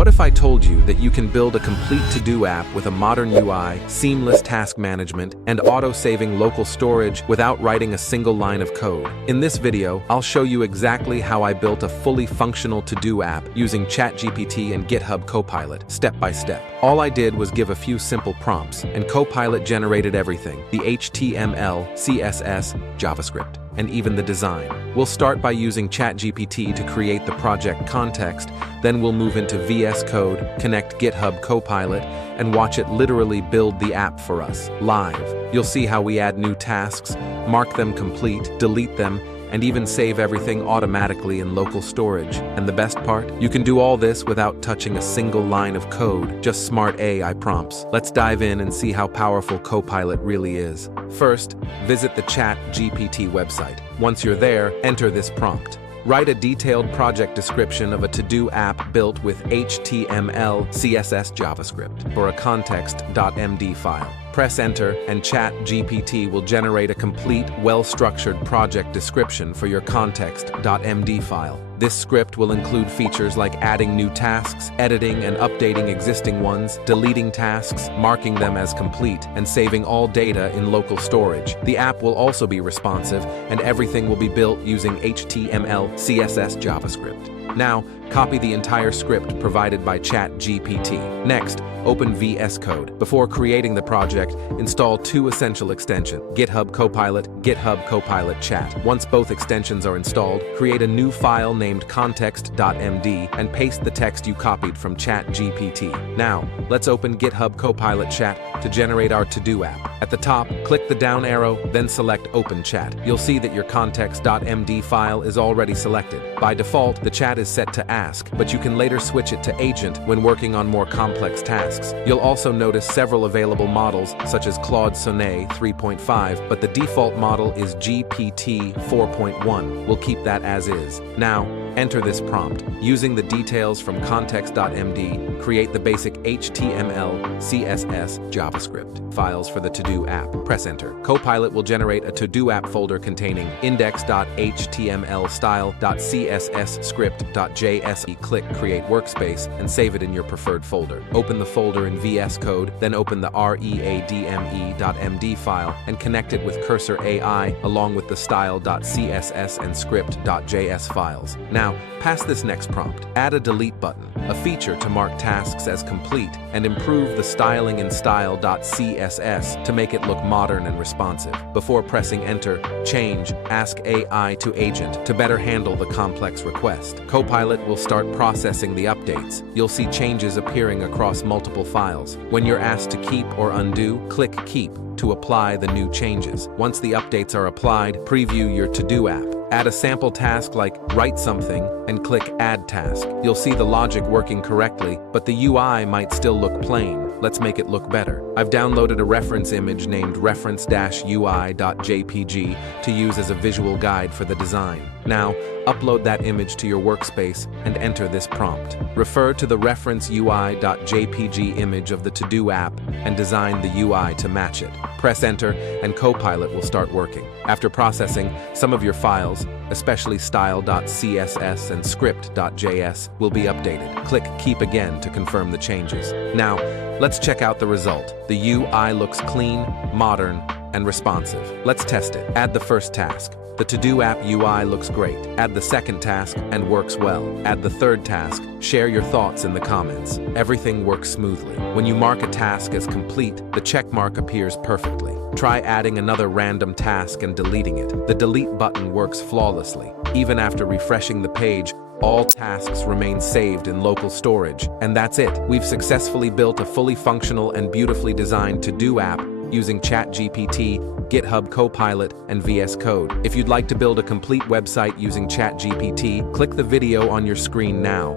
What if I told you that you can build a complete to-do app with a modern UI, seamless task management, and auto-saving local storage without writing a single line of code? In this video, I'll show you exactly how I built a fully functional to-do app using ChatGPT and GitHub Copilot, step by step. All I did was give a few simple prompts, and Copilot generated everything: the HTML, CSS, JavaScript, and even the design. We'll start by using ChatGPT to create the project context, then we'll move into VS Code, connect GitHub Copilot, and watch it literally build the app for us, live. You'll see how we add new tasks, mark them complete, delete them, and even save everything automatically in local storage. And the best part? You can do all this without touching a single line of code, just smart AI prompts. Let's dive in and see how powerful Copilot really is. First, visit the ChatGPT website. Once you're there, enter this prompt. Write a detailed project description of a to-do app built with HTML, CSS, JavaScript for a context.md file. Press enter, and ChatGPT will generate a complete, well-structured project description for your context.md file. This script will include features like adding new tasks, editing and updating existing ones, deleting tasks, marking them as complete, and saving all data in local storage. The app will also be responsive, and everything will be built using HTML, CSS, JavaScript. Now, copy the entire script provided by ChatGPT. Next, open VS Code. Before creating the project, install two essential extensions: GitHub Copilot, GitHub Copilot Chat. Once both extensions are installed, create a new file named context.md and paste the text you copied from ChatGPT. Now, let's open GitHub Copilot Chat to generate our to-do app. At the top, click the down arrow, then select Open Chat. You'll see that your context.md file is already selected. By default, the chat is set to Ask, but you can later switch it to Agent when working on more complex tasks. You'll also notice several available models, such as Claude Sonnet 3.5, but the default model is GPT 4.1. We'll keep that as is. Now, enter this prompt. Using the details from context.md, create the basic HTML, CSS, JavaScript files for the to-do app. Press enter. Copilot will generate a to-do app folder containing index.html, style.css, script.js. Click Create Workspace and save it in your preferred folder. Open the folder in VS Code, then open the readme.md file and connect it with Cursor AI along with the style.css and script.js files. Now, pass this next prompt. Add a delete button, a feature to mark tasks as complete, and improve the styling in style.css to make it look modern and responsive. Before pressing enter, change Ask AI to Agent to better handle the complex request. Copilot will start processing the updates. You'll see changes appearing across multiple files. When you're asked to keep or undo, click Keep to apply the new changes. Once the updates are applied, preview your to-do app. Add a sample task like write something and click Add Task. You'll see the logic working correctly, but the UI might still look plain. Let's make it look better. I've downloaded a reference image named reference-ui.jpg to use as a visual guide for the design. Now, upload that image to your workspace and enter this prompt. Refer to the reference-ui.jpg image of the to-do app and design the UI to match it. Press enter and Copilot will start working. After processing, some of your files, especially style.css and script.js, will be updated. Click Keep again to confirm the changes. Now, let's check out the result. The UI looks clean, modern, and responsive. Let's test it. Add the first task. The to-do app UI looks great. Add the second task and works well. Add the third task. Share your thoughts in the comments. Everything works smoothly. When you mark a task as complete, the check mark appears perfectly. Try adding another random task and deleting it. The delete button works flawlessly. Even after refreshing the page, all tasks remain saved in local storage. And that's it. We've successfully built a fully functional and beautifully designed to-do app using ChatGPT, GitHub Copilot, and VS Code. If you'd like to build a complete website using ChatGPT, click the video on your screen now.